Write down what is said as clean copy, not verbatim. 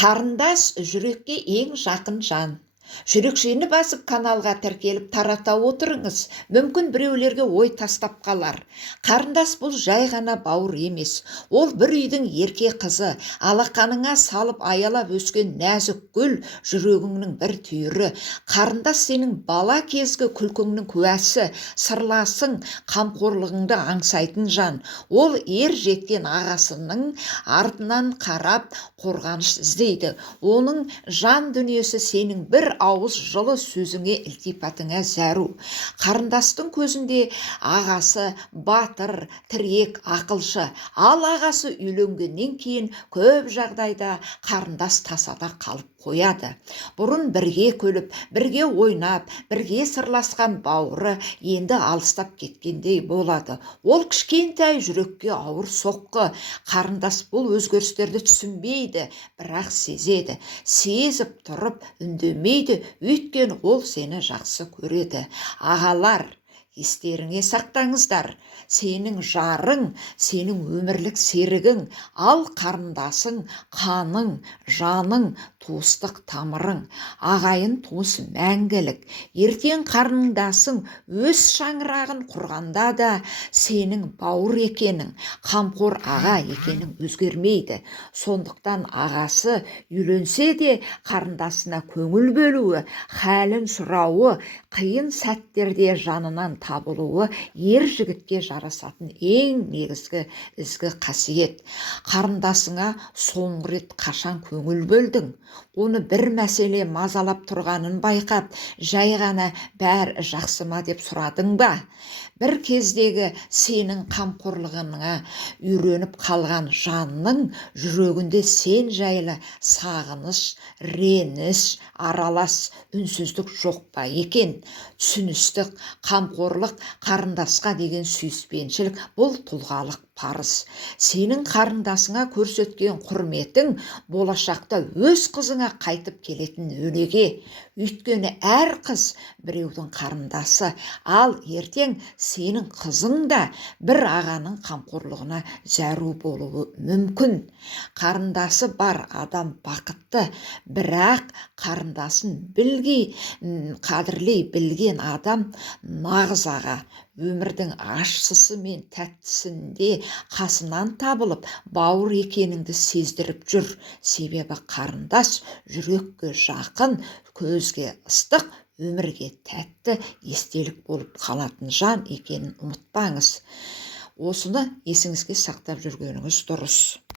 Қарындас жүрекке ең жақын жан. Жүрекшені басып каналға тіркеліп тарата отырыңыз. Мүмкін біреулерге ой тастап қалар. Қарындас бұл жай ғана бауыр емес. Ол бір үйдің ерке қызы, алақаныңа салып аялап өскен нәзік гүл, жүрегіңнің бір түйірі. Қарындас сенің бала кезгі күлкіңнің куәсі, сырласың, қамқорлығыңды аңсайтын жан. Ол ер жеткен ағасының артынан қарап қорғаныш іздейді. Оның жан дүниесі сенің бір ауыз жылы сөзіңе, ілтипатыңа зәру. Қарындастың көзінде ағасы батыр, тірек, ақылшы. Ал ағасы үйленгеннен кейін көп жағдайда қарындас тасада қалып қояды. Бұрын бірге күліп, бірге ойнап, бірге сырласқан бауыры енді алыстап кеткендей болады. Ол кішкентай жүрекке ауыр соққы. Қарындас бұл өзгерістерді түсінбейді, бірақ сезеді. Сезіп тұрып үндемейді, өйткені ол сені жақсы көреді. Ағалар, естеріңе сақтаңыздар. Сенің жарың, сенің өмірлік серігің, ал қарындасың, қаның, жаның, туыстық тамырың. Ағайын туыс мәңгілік. Ертең қарындасың өз шаңырағын құрғанда да сенің бауыр екенің, қамқор аға екенің өзгермейді. Сондықтан ағасы үйленсе де қарындасына көңіл бөлуі, хәлін сұрауы, қиын сәттерде жанынан табылуы ер жігітке жарасатын ең негізгі ізгі қасиет. Қарындасыңа соңғы рет қашан көңіл бөлдің? Оны бір мәселе мазалап тұрғанын байқап, жай ғана бәрі жақсы ма деп сұрадың ба? Бір кездегі сенің қамқорлығыңа үйреніп қалған жанның жүрегінде сен жайлы сағыныш, реніш, аралас үнсіздік жоқ па екен? Түсіністік, қамқорлық, қарындасқа деген сүйіспеншілік бұл тұлғалық парыз. Сенің қарындасыңа көрсеткен құрметің болашақта өз қызыңа қайтып келетін өнеге. Өйткені әр қыз біреудің қарындасы, ал ертең сенің қызың да бір ағаның қамқорлығына зәру болуы мүмкін. Қарындасы бар адам бақытты, бірақ қарындасын қадірлей білген адам нағыз аға. Өмірдің ащысы мен тәттісінде қасынан табылып, бауыр екеніңді сездіріп жүр. Себебі қарындас жүрекке жақын, көзге ыстық, өмірге тәтті естелік болып қалатын жан екенін ұмытпаңыз. Осыны есіңізге сақтап жүргеніңіз дұрыс.